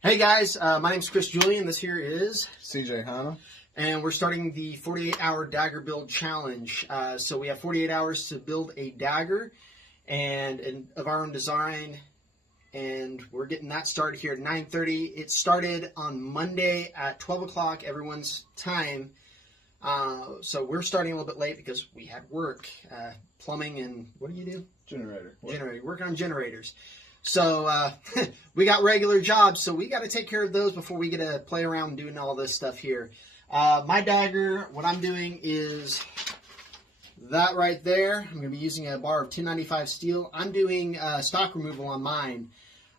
Hey guys, my name's Chris Julian. This here is CJ Hanna. And we're starting the 48-hour dagger build challenge. So we have 48 hours to build a dagger and of our own design, and we're getting that started here at 9:30. It started on Monday at 12 o'clock everyone's time. So we're starting a little bit late because we had work, plumbing, and what do you do? Generator. Working on generators. So we got regular jobs, so we got to take care of those before we get to play around doing all this stuff here. My dagger, what I'm doing is that right there. I'm going to be using a bar of 1095 steel. I'm doing stock removal on mine.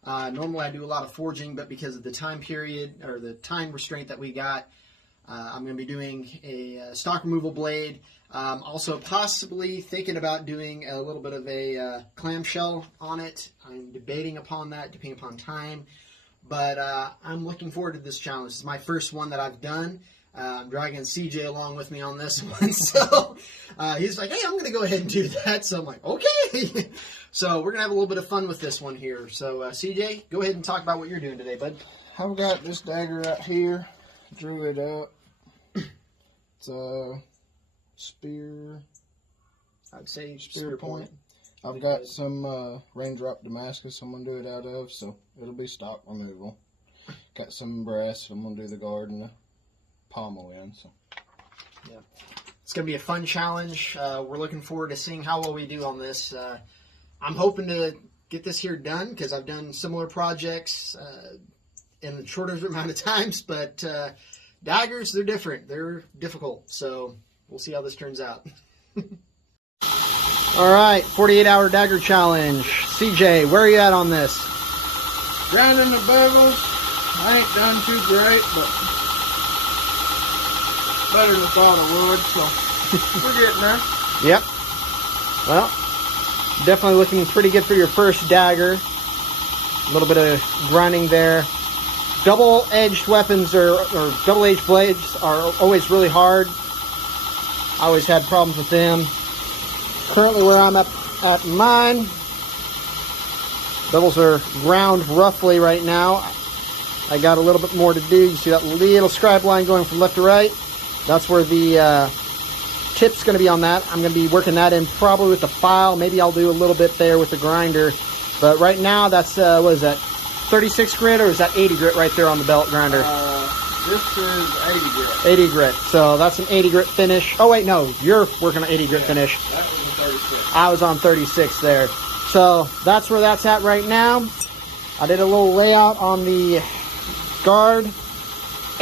Normally I do a lot of forging, but because of the time period or the time restraint that we got, I'm going to be doing a stock removal blade. Also possibly thinking about doing a little bit of a clamshell on it. I'm debating upon that, depending upon time. But I'm looking forward to this challenge. This is my first one that I've done. I'm dragging CJ along with me on this one. So he's like, hey, I'm going to go ahead and do that. So I'm like, okay. So we're going to have a little bit of fun with this one here. So CJ, go ahead and talk about what you're doing today, bud. I've got this dagger right here. Drew it up. It's a spear. I'd say spear point. I've got some raindrop Damascus I'm going to do it out of, so it'll be stock removal. Got some brass I'm going to do the guard and the pommel in. So yeah, it's going to be a fun challenge. We're looking forward to seeing how well we do on this. I'm hoping to get this here done because I've done similar projects in the shortest amount of times, but daggers, they're different. They're difficult, so we'll see how this turns out. All right, 48-hour dagger challenge. CJ, where are you at on this? Grinding the bevels. I ain't done too great, but better than I thought I would, so we're getting there. Yep. Well, definitely looking pretty good for your first dagger. A little bit of grinding there. Double-edged weapons or double-edged blades are always really hard. I always had problems with them. Currently where I'm at mine, bevels are ground roughly right now. I got a little bit more to do. You see that little scribe line going from left to right? That's where the tip's going to be on that. I'm going to be working that in probably with the file. Maybe I'll do a little bit there with the grinder. But right now that's, what is that, 36 grit or is that 80 grit right there on the belt grinder? This is 80 grit. 80 grit. So that's an 80 grit finish. Oh wait, no, you're working on 80 grit finish. That was a 36. I was on 36 there. So that's where that's at right now. I did a little layout on the guard.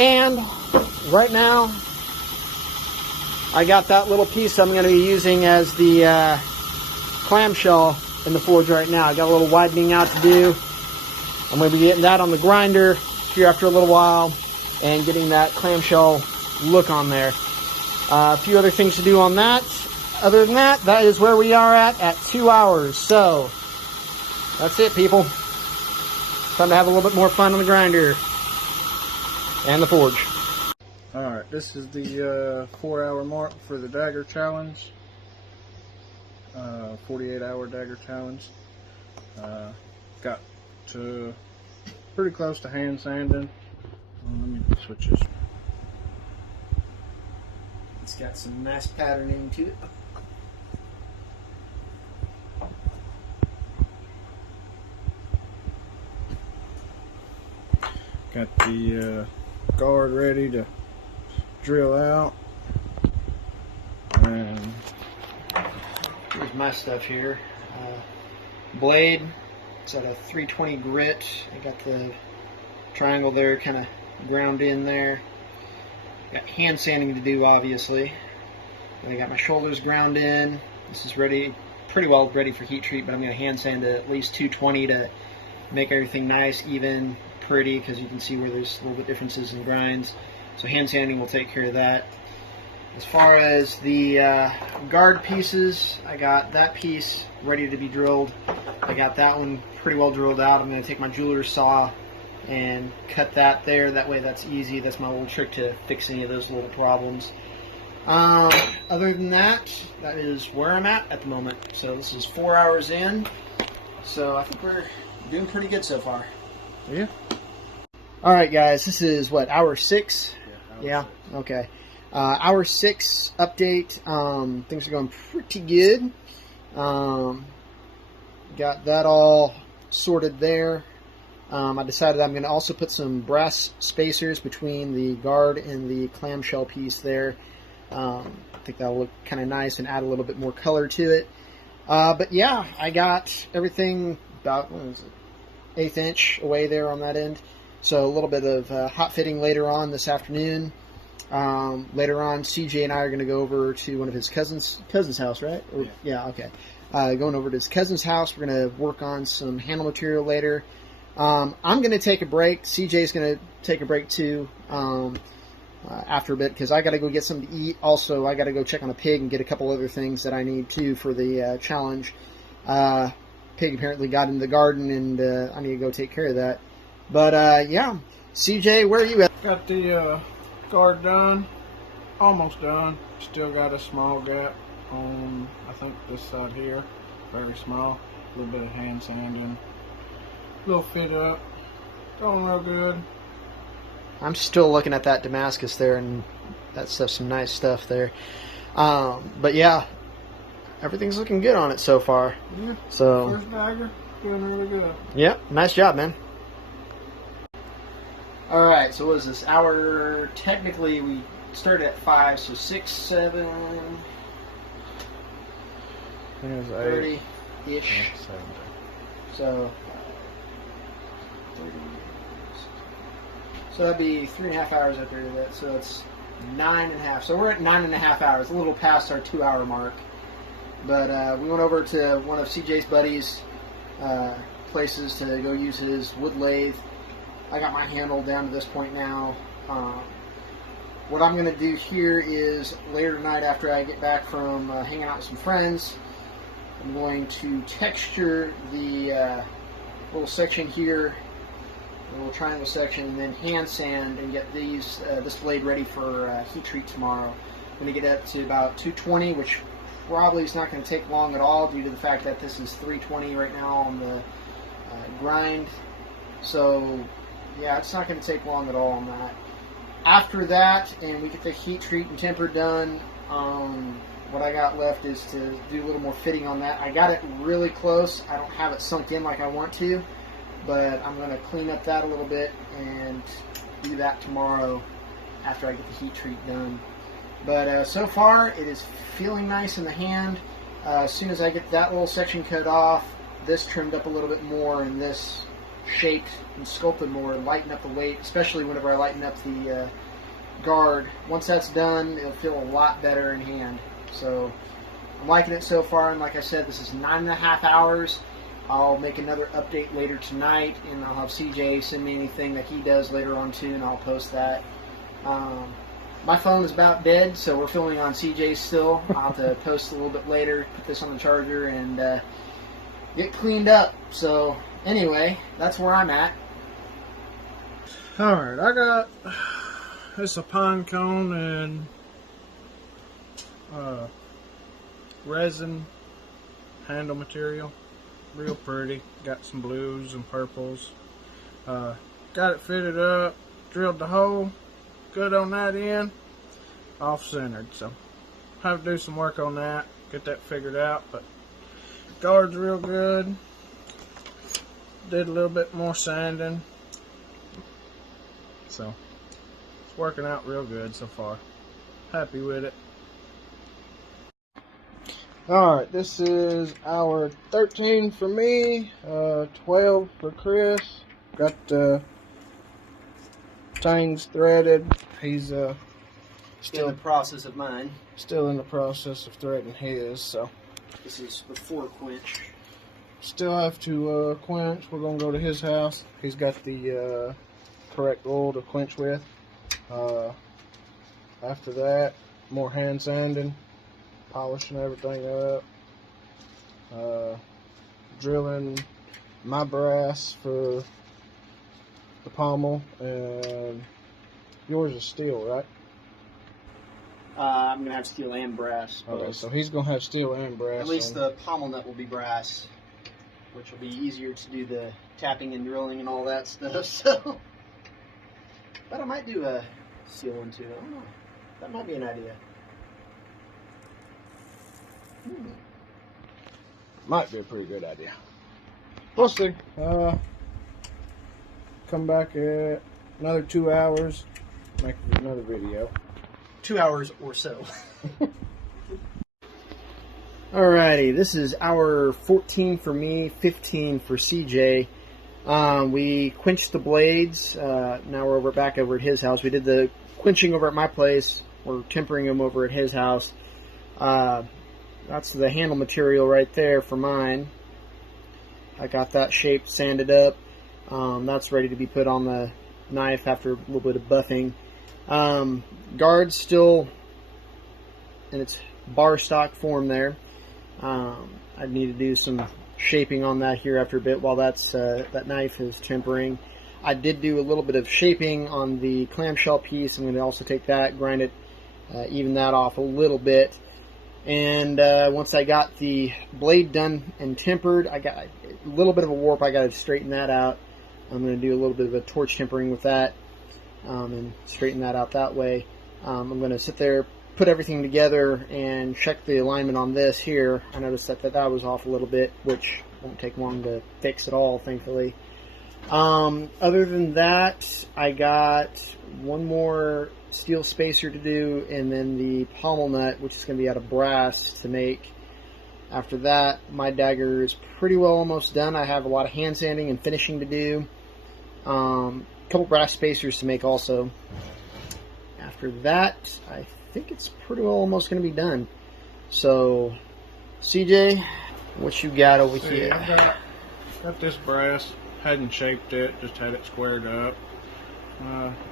And right now, I got that little piece I'm going to be using as the clamshell in the forge right now. I got a little widening out to do. I'm going to be getting that on the grinder here after a little while and getting that clamshell look on there. A few other things to do on that. Other than that, that is where we are at 2 hours. So that's it, people. Time to have a little bit more fun on the grinder and the forge. Alright, this is the 4-hour mark for the dagger challenge. 48-hour dagger challenge. Got to pretty close to hand sanding. Let me switch this. It's got some nice patterning to it. Got the guard ready to drill out. And here's my stuff here. Blade. It's at a 320 grit. I got the triangle there kind of ground in there. Got hand sanding to do, obviously. I got my shoulders ground in. This is ready, pretty well ready for heat treat, but I'm going to hand sand to at least 220 to make everything nice, even, pretty, because you can see where there's a little bit differences in grinds. So hand sanding will take care of that. As far as the guard pieces, I got that piece ready to be drilled. I got that one pretty well drilled out. I'm going to take my jeweler's saw and cut that there. That way that's easy. That's my little trick to fix any of those little problems. Other than that, that is where I'm at the moment. So this is 4 hours in. So I think we're doing pretty good so far. Yeah. All right, guys, this is what, hour 6? Yeah. Okay. Hour 6 update. Things are going pretty good. Got that all sorted there. I decided I'm going to also put some brass spacers between the guard and the clamshell piece there. I think that'll look kind of nice and add a little bit more color to it. But yeah, I got everything about 1/8 inch away there on that end. So a little bit of hot fitting later on this afternoon. Later on, CJ and I are going to go over to one of his cousin's house, right? Or, yeah, okay. Going over to his cousin's house. We're going to work on some handle material later. I'm going to take a break. CJ's going to take a break too after a bit because I got to go get something to eat. Also, I got to go check on a pig and get a couple other things that I need too for the challenge. Pig apparently got in the garden, and I need to go take care of that. But yeah, CJ, where are you at? Got the guard done, almost done. Still got a small gap on, I think, this side here, very small. A little bit of hand sanding, a little fit up, going real good. I'm still looking at that Damascus there, and that stuff's some nice stuff there. But yeah, everything's looking good on it so far. Yeah. So First dagger, doing really good. Yep, nice job, man. All right, so what is this? Hour, technically we started at 5, so 6, 7, 30-ish. So 30. So that'd be 3.5 hours after that. So it's 9.5. So we're at 9.5 hours, a little past our 2-hour mark. But we went over to one of CJ's buddies' places to go use his wood lathe. I got my handle down to this point now. What I'm going to do here is later tonight after I get back from hanging out with some friends, I'm going to texture the little section here, a little triangle section, and then hand sand and get this blade ready for heat treat tomorrow. I'm going to get up to about 220, which probably is not going to take long at all due to the fact that this is 320 right now on the grind. So yeah, it's not going to take long at all on that. After that, and we get the heat treat and temper done, what I got left is to do a little more fitting on that. I got it really close. I don't have it sunk in like I want to, but I'm going to clean up that a little bit and do that tomorrow after I get the heat treat done. But so far, it is feeling nice in the hand. As soon as I get that little section cut off, this trimmed up a little bit more, and this shaped and sculpted more, and lighten up the weight, especially whenever I lighten up the guard. Once that's done, it'll feel a lot better in hand. So I'm liking it so far, and like I said, this is 9.5 hours. I'll make another update later tonight, and I'll have CJ send me anything that he does later on too, and I'll post that. My phone is about dead, so we're filming on CJ's still. I'll have to post a little bit later, put this on the charger, and get cleaned up. So anyway, that's where I'm at. Alright, I got this a pine cone and resin handle material. Real pretty. Got some blues and purples. Got it fitted up, drilled the hole. Good on that end. Off-centered, so have to do some work on that. Get that figured out, but guard's real good. Did a little bit more sanding. So it's working out real good so far. Happy with it. Alright, this is hour 13 for me, 12 for Chris. Got the tines threaded. He's Still in the process of mine. still in the process of threading his, so This is before quench. still have to quench. We're gonna go to his house. He's got the correct oil to quench with. After that, more hand sanding, polishing everything up, drilling my brass for the pommel, and yours is steel, right? I'm going to have steel and brass. Okay, so he's going to have steel and brass. At least the pommel nut will be brass, which will be easier to do the tapping and drilling and all that stuff. So But I might do a steel one too. I don't know. That might be an idea. Might be a pretty good idea. We'll see. Come back at another 2 hours, make another video. 2 hours or so. Alrighty, this is hour 14 for me, 15 for CJ. We quenched the blades. Now we're back over at his house. We did the quenching over at my place. We're tempering them over at his house. That's the handle material right there for mine. I got that shaped, sanded up. That's ready to be put on the knife after a little bit of buffing. Guard's still in its bar stock form there. I need to do some shaping on that here after a bit while that knife is tempering. I did do a little bit of shaping on the clamshell piece. I'm going to also take that, grind it, even that off a little bit. And once I got the blade done and tempered, I got a little bit of a warp. I got to straighten that out. I'm going to do a little bit of a torch tempering with that and straighten that out that way. I'm going to sit there, put everything together, and check the alignment on this here. I noticed that was off a little bit, which won't take long to fix at all, thankfully. Other than that, I got one more steel spacer to do, and then the pommel nut, which is going to be out of brass to make. After that, my dagger is pretty well almost done. I have a lot of hand sanding and finishing to do. A couple brass spacers to make also. After that, I think it's pretty well almost going to be done. So, CJ, what you got over here? I've got this brass. Hadn't shaped it, just had it squared up.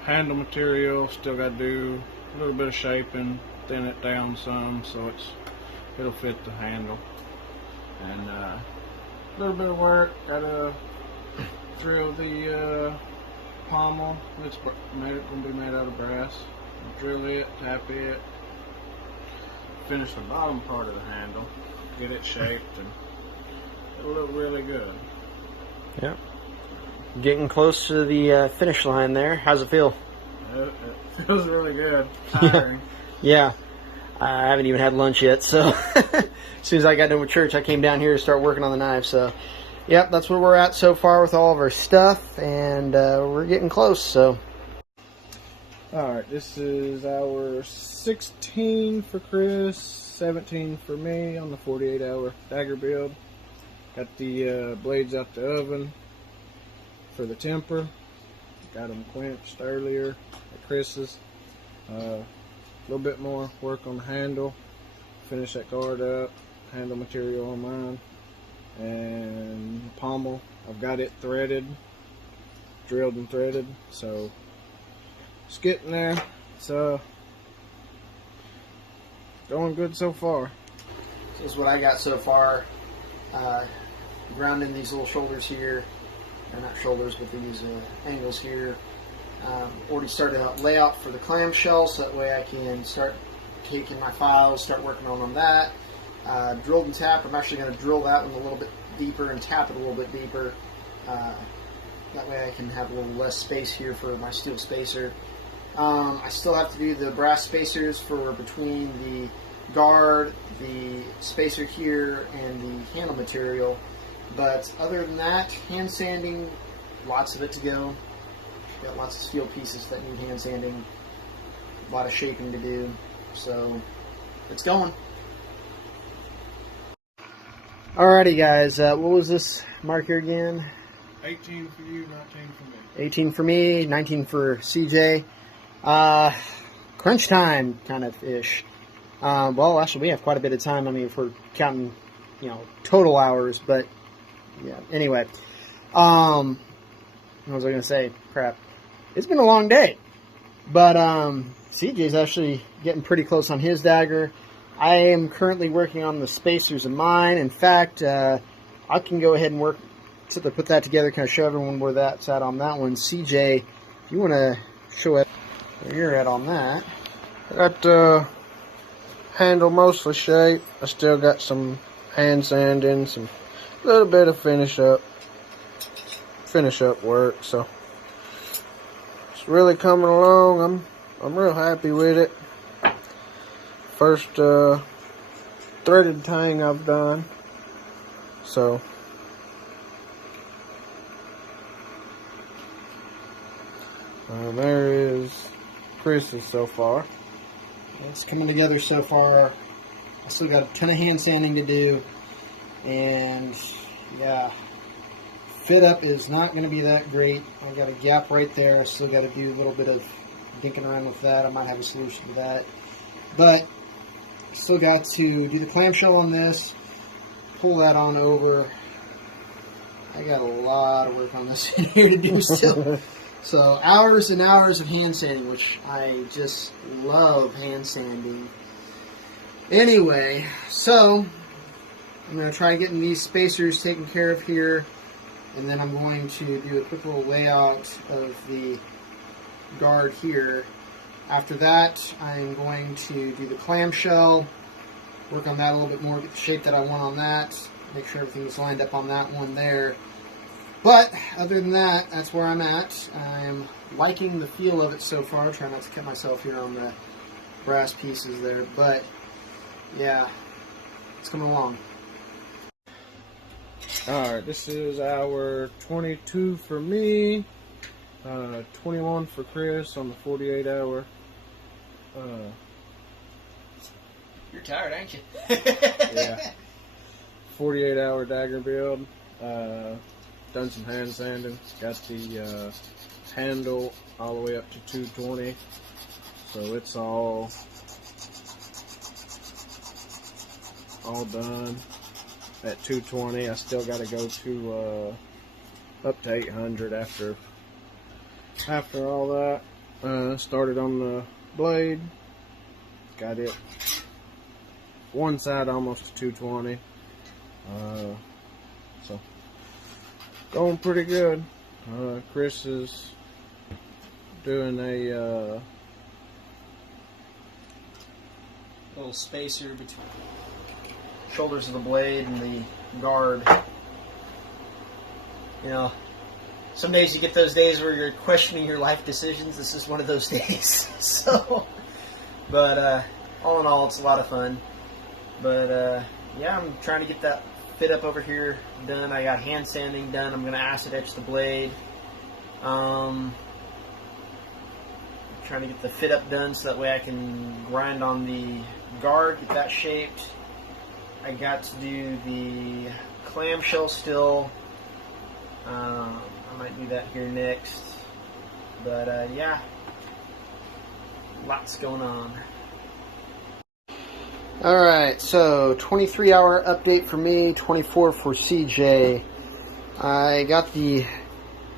Handle material, still got to do a little bit of shaping, thin it down some so it'll fit the handle. And a little bit of work, got to drill the pommel. It's going to be made out of brass. Drill it, tap it, finish the bottom part of the handle, get it shaped, and it'll look really good. Yep. Getting close to the finish line there. How's it feel? It feels really good. Tiring. Yeah. I haven't even had lunch yet, so as soon as I got done with church, I came down here to start working on the knife. So, yep, that's where we're at so far with all of our stuff, and we're getting close. So, all right, this is our 16 for Chris, 17 for me on the 48-hour dagger build. Got the blades out the oven for the temper. Got them quenched earlier at Chris's. A little bit more work on the handle. Finish that guard up. Handle material on mine. And the pommel, I've got it threaded, drilled and threaded. So it's getting there. It's going good so far. So this is what I got so far. Grounding these little shoulders here. Not shoulders, but these angles here. Already started out layout for the clamshell, so that way I can start taking my files, start working on that. Drilled and tapped. I'm actually going to drill that one a little bit deeper and tap it a little bit deeper. That way I can have a little less space here for my steel spacer. I still have to do the brass spacers for between the guard, the spacer here, and the handle material. But other than that, hand sanding, lots of it to go. Got lots of steel pieces that need hand sanding. A lot of shaping to do. So, it's going. Alrighty guys, what was this marker again? 18 for you, 19 for me. 18 for me, 19 for CJ. Crunch time, kind of ish. Well, actually, we have quite a bit of time. I mean, if we're counting, total hours, but yeah. Anyway, what was I going to say? Crap. It's been a long day, but CJ's actually getting pretty close on his dagger. I am currently working on the spacers of mine. In fact, I can go ahead and put that together, kind of show everyone where that's at on that one. CJ, if you want to show it where you're at on that. Got the handle mostly shaped. I still got some hand sanding, some little bit of finish up work. So really coming along. I'm real happy with it. First threaded tang I've done. So there is Chris's so far. It's coming together so far. I still got a ton of hand sanding to do, and yeah, fit up is not going to be that great. I've got a gap right there. I still got to do a little bit of dinking around with that. I might have a solution to that, but still got to do the clamshell on this, pull that on over. I got a lot of work on this here to do still. So hours and hours of hand sanding, which I just love hand sanding. Anyway, so I'm going to try getting these spacers taken care of here, and then I'm going to do a quick little layout of the guard here. After that, I'm going to do the clamshell, work on that a little bit more, get the shape that I want on that, make sure everything's lined up on that one there. But other than that, that's where I'm at. I'm liking the feel of it so far. Trying not to cut myself here on the brass pieces there, but yeah, it's coming along. Alright, this is our 22 for me, 21 for Chris on the 48 hour. You're tired, aren't you? Yeah. 48 hour dagger build. Done some hand sanding. Got the handle all the way up to 220. So it's all done at 220. I still got to go to up to 800 after all that. Started on the blade. Got it one side almost to 220. So going pretty good. Chris is doing a little spacer between shoulders of the blade and the guard. You know, some days you get those days where you're questioning your life decisions. This is one of those days. So, but all in all, it's a lot of fun. But yeah, I'm trying to get that fit up over here done. I got hand sanding done. I'm going to acid etch the blade. Trying to get the fit up done so that way I can grind on the guard, get that shaped. I got to do the clamshell still. I might do that here next. But yeah, lots going on. Alright, so 23-hour update for me, 24 for CJ. I got the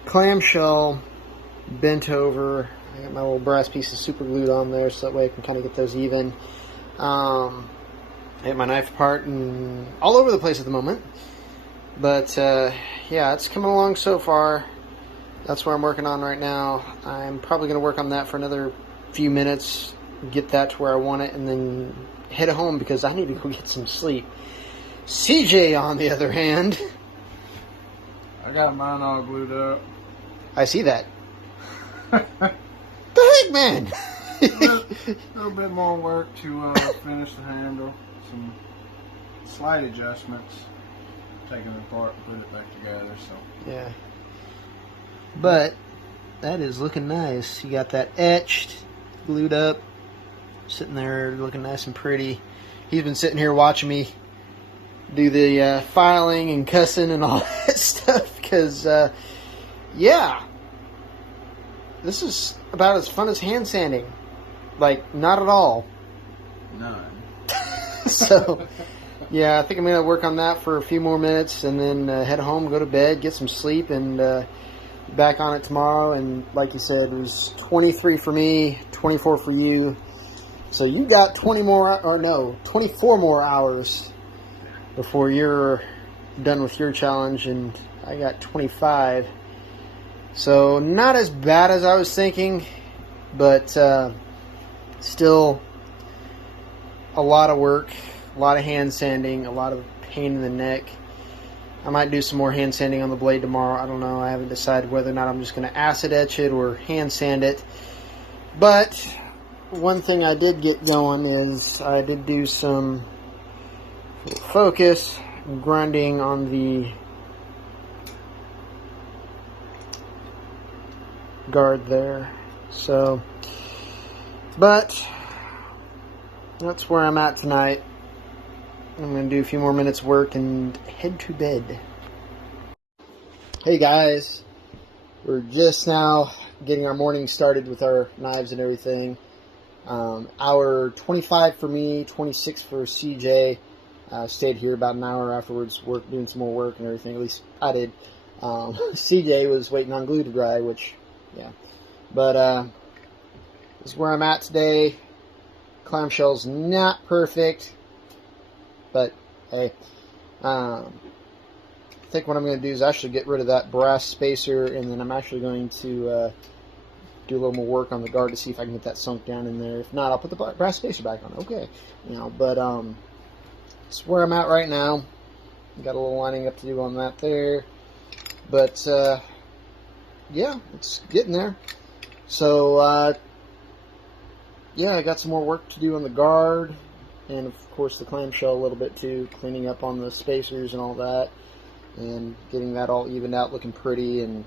clamshell bent over. I got my little brass pieces super glued on there so that way I can kind of get those even. I hit my knife apart and all over the place at the moment. But yeah, it's coming along so far. That's what I'm working on right now. I'm probably going to work on that for another few minutes, get that to where I want it, and then head home because I need to go get some sleep. CJ, on the other hand, I got mine all glued up. I see that. The heck, man? A little bit more work to finish the handle. Some slight adjustments. Taking it apart and put it back together. So yeah. But that is looking nice. You got that etched, glued up, sitting there looking nice and pretty. He's been sitting here watching me do the filing and cussing and all that stuff because, yeah, this is about as fun as hand sanding. Like, not at all. none. So, yeah, I think I'm going to work on that for a few more minutes and then head home, go to bed, get some sleep, and back on it tomorrow. And like you said, it was 23 for me, 24 for you. So you got 24 more hours before you're done with your challenge, and I got 25. So not as bad as I was thinking, but still a lot of work, a lot of hand sanding, a lot of pain in the neck. I might do some more hand sanding on the blade tomorrow. I don't know. I haven't decided whether or not I'm just going to acid etch it or hand sand it. But one thing I did get going is I did do some focus grinding on the guard there. So, but that's where I'm at tonight. I'm going to do a few more minutes work and head to bed. Hey guys, we're just now getting our morning started with our knives and everything. Hour 25 for me, 26 for CJ. Stayed here about an hour afterwards, doing some more work and everything. At least I did. CJ was waiting on glue to dry, which, yeah. But this is where I'm at today. Clamshell's not perfect, but hey, I think what I'm going to do is actually get rid of that brass spacer, and then I'm actually going to do a little more work on the guard to see if I can get that sunk down in there. If not, I'll put the brass spacer back on. Okay, but it's where I'm at right now. Got a little lining up to do on that there, but yeah, it's getting there. So yeah, I got some more work to do on the guard, and of course the clamshell a little bit too, cleaning up on the spacers and all that, and getting that all evened out, looking pretty and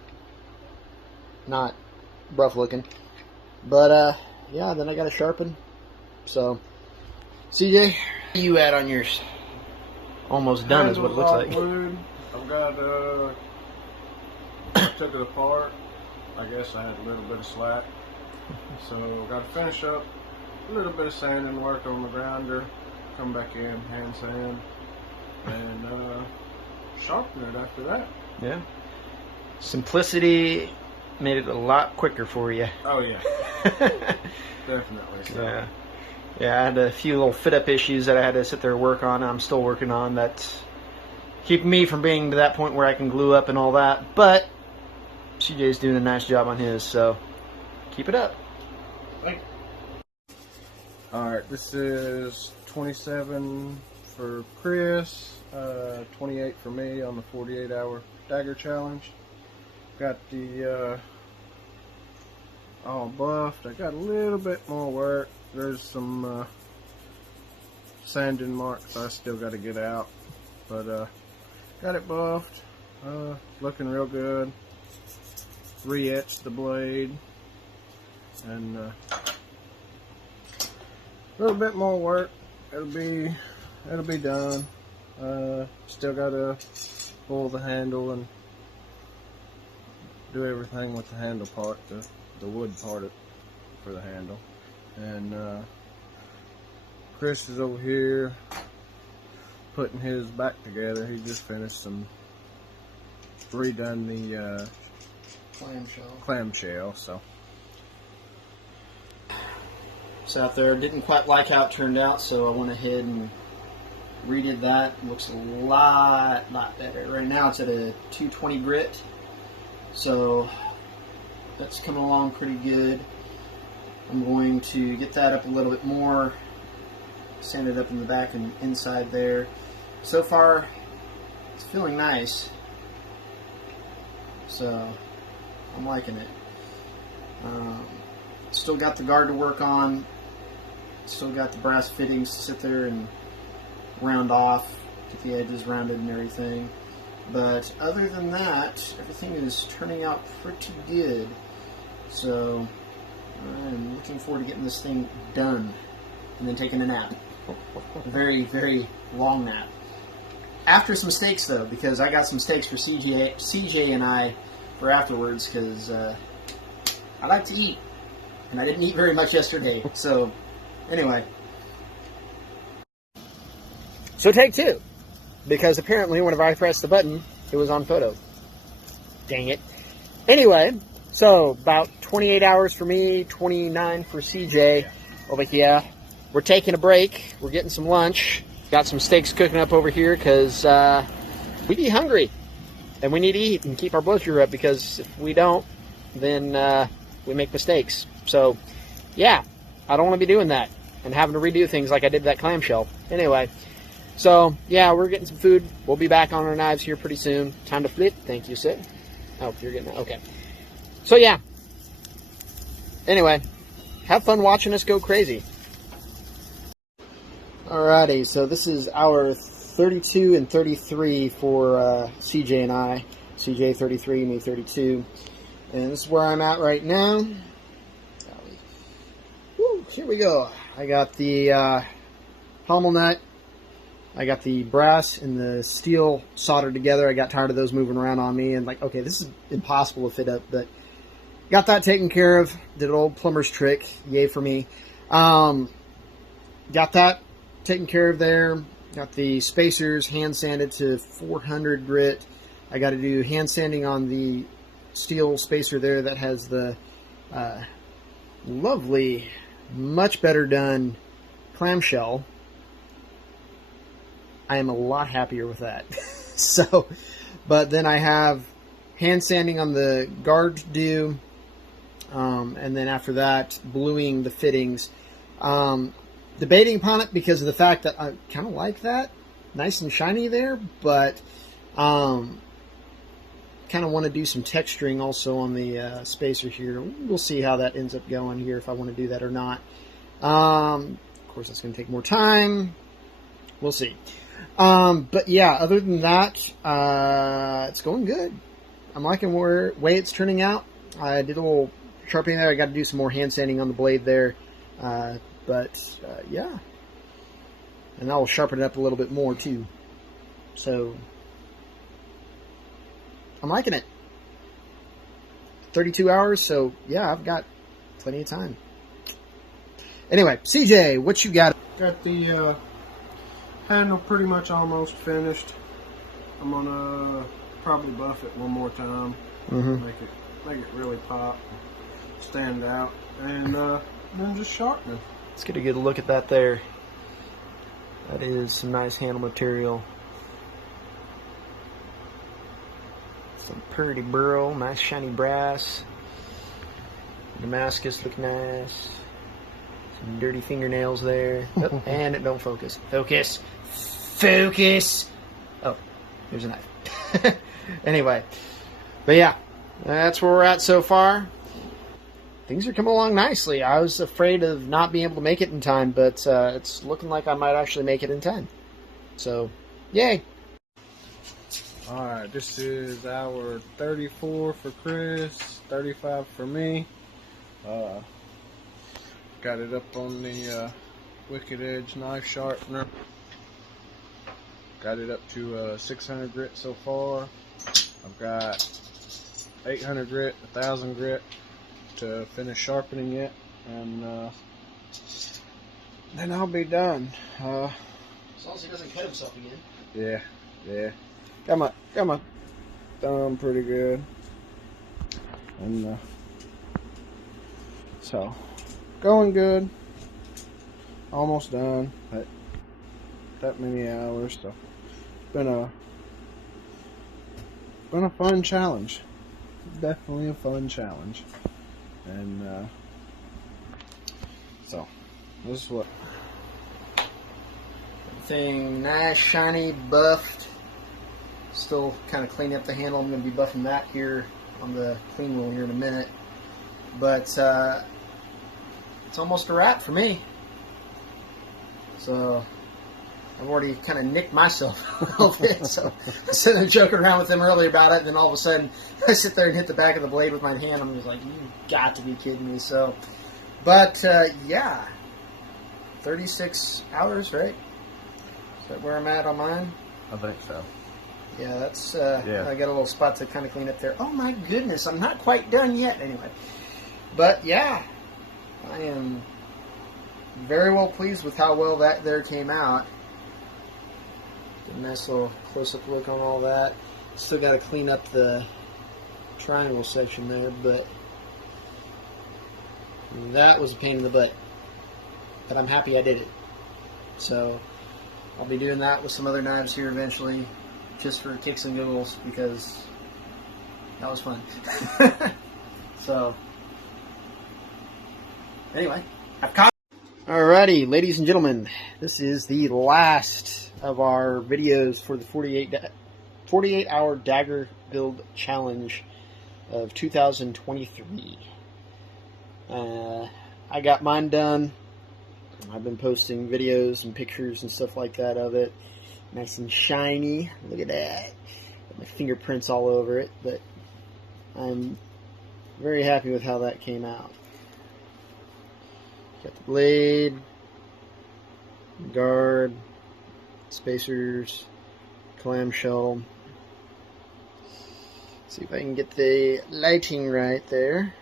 not rough looking. But yeah, then I got to sharpen. So CJ, where you at on yours? Almost done is what it looks like. Glued. I've got took it apart. I guess I had a little bit of slack, so I've got to finish up a little bit of sanding work on the grinder, come back in, hand sand, and sharpen it after that. Yeah. Simplicity made it a lot quicker for you. Oh yeah, definitely. So. Yeah. Yeah, I had a few little fit-up issues that I had to sit there and work on. I'm still working on. That's keeping me from being to that point where I can glue up and all that. But CJ's doing a nice job on his, so keep it up. Alright, this is 27 for Chris, 28 for me on the 48-hour dagger challenge. Got the all buffed. I got a little bit more work. There's some sanding marks I still got to get out, but got it buffed, looking real good. Re-etched the blade, and a little bit more work. It'll be done. Still got to pull the handle and do everything with the handle part, the wood part for the handle. And Chris is over here putting his back together. He just finished redone the clamshell. It's out there. Didn't quite like how it turned out, so I went ahead and redid that. It looks a lot better. Right now it's at a 220 grit, so that's coming along pretty good. I'm going to get that up a little bit more, sand it up in the back and inside there. So far, it's feeling nice, so I'm liking it. Still got the guard to work on, still got the brass fittings to sit there and round off, get the edges rounded and everything. But other than that, everything is turning out pretty good. So I'm looking forward to getting this thing done and then taking a nap. A very, very long nap. After some steaks, though, because I got some steaks for CJ and I for afterwards, because I like to eat, and I didn't eat very much yesterday. So, anyway. So take two, because apparently whenever I pressed the button, it was on photo. Dang it. Anyway, so about 28 hours for me, 29 for CJ over here. We're taking a break. We're getting some lunch. Got some steaks cooking up over here because we be hungry. And we need to eat and keep our blood sugar up, because if we don't, then we make mistakes. So, yeah, I don't want to be doing that and having to redo things like I did that clamshell. Anyway, So, yeah, we're getting some food. We'll be back on our knives here pretty soon. Time to flip. Thank you, Sid. Oh, you're getting that. Okay. So, yeah. Anyway, have fun watching us go crazy. Alrighty, so this is our 32 and 33 for CJ and I. CJ 33, me 32. And this is where I'm at right now. Woo, here we go. I got the pommel nut. I got the brass and the steel soldered together. I got tired of those moving around on me and like, okay, this is impossible to fit up, but got that taken care of. Did an old plumber's trick. Yay for me. Got that taken care of there. Got the spacers hand sanded to 400 grit. I got to do hand sanding on the steel spacer there that has the lovely, much better done clamshell. I am a lot happier with that. So, but then I have hand sanding on the guard to do, and then after that, bluing the fittings. Debating upon it because of the fact that I kind of like that, nice and shiny there, but kind of want to do some texturing also on the spacer here. We'll see how that ends up going here, if I want to do that or not. Of course, that's going to take more time. We'll see. But yeah, other than that, it's going good. I'm liking the way it's turning out. I did a little sharpening there. I got to do some more hand sanding on the blade there. Yeah. And that will sharpen it up a little bit more too. So, I'm liking it. 32 hours, so yeah, I've got plenty of time. Anyway, CJ, what you got? Got the handle pretty much almost finished. I'm gonna probably buff it one more time. Make it really pop, stand out, and then just sharpen it. Let's get a good look at that there. That is some nice handle material. Some pretty burl, nice shiny brass. Damascus look nice. Some dirty fingernails there. Oh, and it don't focus. Focus. Focus. Oh, here's a knife. Anyway. But yeah, that's where we're at so far. Things are coming along nicely. I was afraid of not being able to make it in time, but it's looking like I might actually make it in time. So, yay. Alright, this is our 34 for Chris, 35 for me. Got it up on the Wicked Edge knife sharpener. Got it up to 600 grit so far. I've got 800 grit, 1000 grit to finish sharpening it, and then I'll be done. As long as he doesn't cut himself again. Yeah. Got my thumb pretty good, and so going good. Almost done. That many hours, so it's been a fun challenge. Definitely a fun challenge, and so this is what. Everything nice, shiny, buffed. Still kind of cleaning up the handle. I'm going to be buffing that here on the clean wheel here in a minute. But it's almost a wrap for me. So I've already kind of nicked myself a little bit. So I was sitting there joking around with them earlier about it, and then all of a sudden I sit there and hit the back of the blade with my hand. I'm just like, you got to be kidding me. So, but yeah, 36 hours, right? Is that where I'm at on mine? I think so. Yeah, that's, I got a little spot to kind of clean up there. Oh my goodness, I'm not quite done yet anyway. But yeah, I am very well pleased with how well that there came out. Get a nice little close-up look on all that. Still got to clean up the triangle section there, but that was a pain in the butt. But I'm happy I did it. So I'll be doing that with some other knives here eventually, just for kicks and giggles, because that was fun. So, anyway, I've caught. Alrighty, ladies and gentlemen, this is the last of our videos for the 48-hour dagger build challenge of 2023. I got mine done. I've been posting videos and pictures and stuff like that of it. Nice and shiny. Look at that. Got my fingerprints all over it, but I'm very happy with how that came out. Got the blade, guard, spacers, clamshell. See if I can get the lighting right there.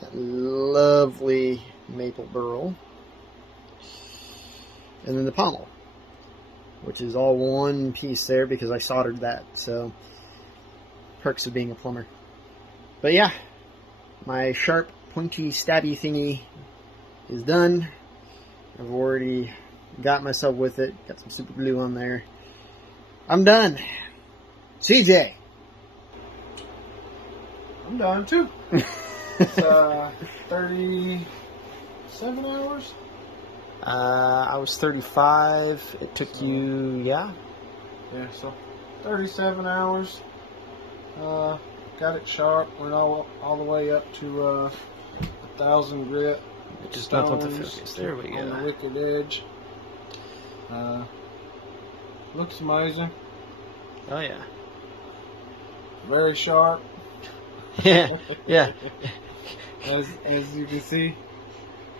That lovely maple burl. And then the pommel, which is all one piece there because I soldered that. So, perks of being a plumber. But yeah, my sharp, pointy, stabby thingy is done. I've already got myself with it. Got some super glue on there. I'm done. CJ. I'm done too. It's 37 hours. I was 35. It took you, yeah? Yeah, so 37 hours. Got it sharp. Went all the way up to 1,000 grit. Just not on the focus. There we go. On the wicked edge. Looks amazing. Oh yeah. Very sharp. Yeah. Yeah. As you can see,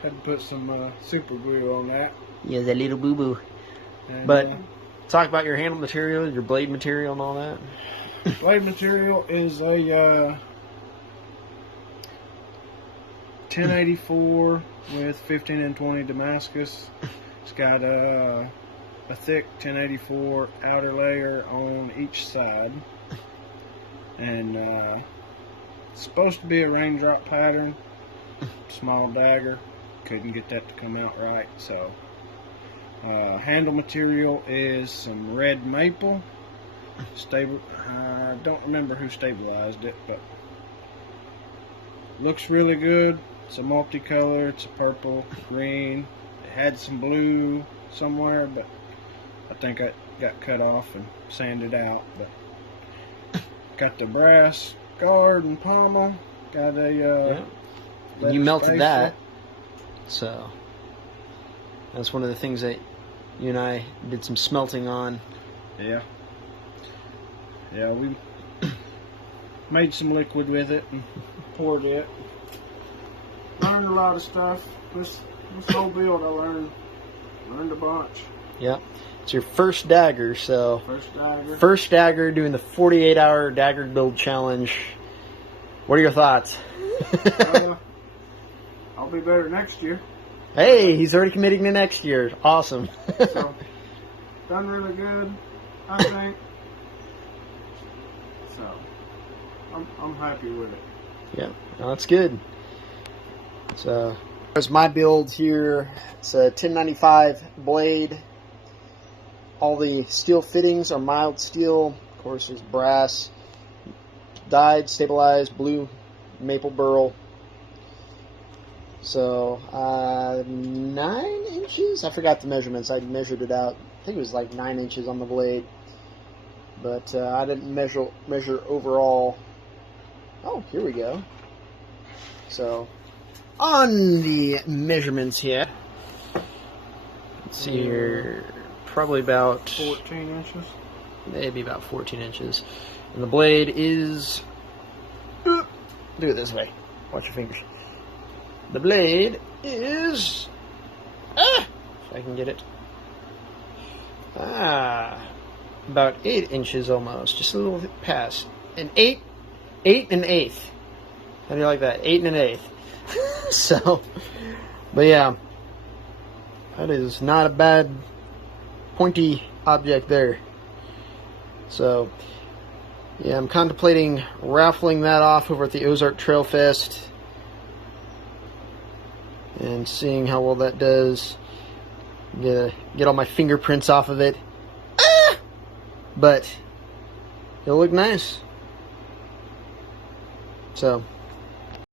had to put some super glue on that. Yeah, that little boo boo. And, but talk about your handle material, your blade material, and all that. Blade material is a 1084 with 15 and 20 Damascus. It's got a thick 1084 outer layer on each side, and it's supposed to be a raindrop pattern. Small dagger, couldn't get that to come out right. So handle material is some red maple. I don't remember who stabilized it, but looks really good. It's a multicolor. It's a purple, green. It had some blue somewhere, but I think it got cut off and sanded out. But got the brass guard and pommel. Got a yeah. You melted that, so that's one of the things that you and I did some smelting on. Yeah. Yeah, we made some liquid with it and poured it. Learned a lot of stuff. This whole build I learned a bunch. Yep. It's your first dagger, so First dagger doing the 48-hour dagger build challenge. What are your thoughts? I'll be better next year. Hey, he's already committing to next year. Awesome. So, done really good, I think. So, I'm happy with it. Yeah, no, that's good. So, there's my build here. It's a 1095 blade. All the steel fittings are mild steel. Of course, there's brass, dyed, stabilized, blue maple burl. So, 9 inches? I forgot the measurements. I measured it out. I think it was like 9 inches on the blade. But I didn't measure overall. Oh, here we go. So, on the measurements here, let's see here, probably about 14 inches. Maybe about 14 inches. And the blade is, do it this way. Watch your fingers. The blade is, if I can get it, about 8 inches almost, just a little past. An 8 1/8. How do you like that? 8 1/8. So, but yeah, that is not a bad pointy object there. So, yeah, I'm contemplating raffling that off over at the Ozark Trail Fest and seeing how well that does. Get all my fingerprints off of it. But it'll look nice. So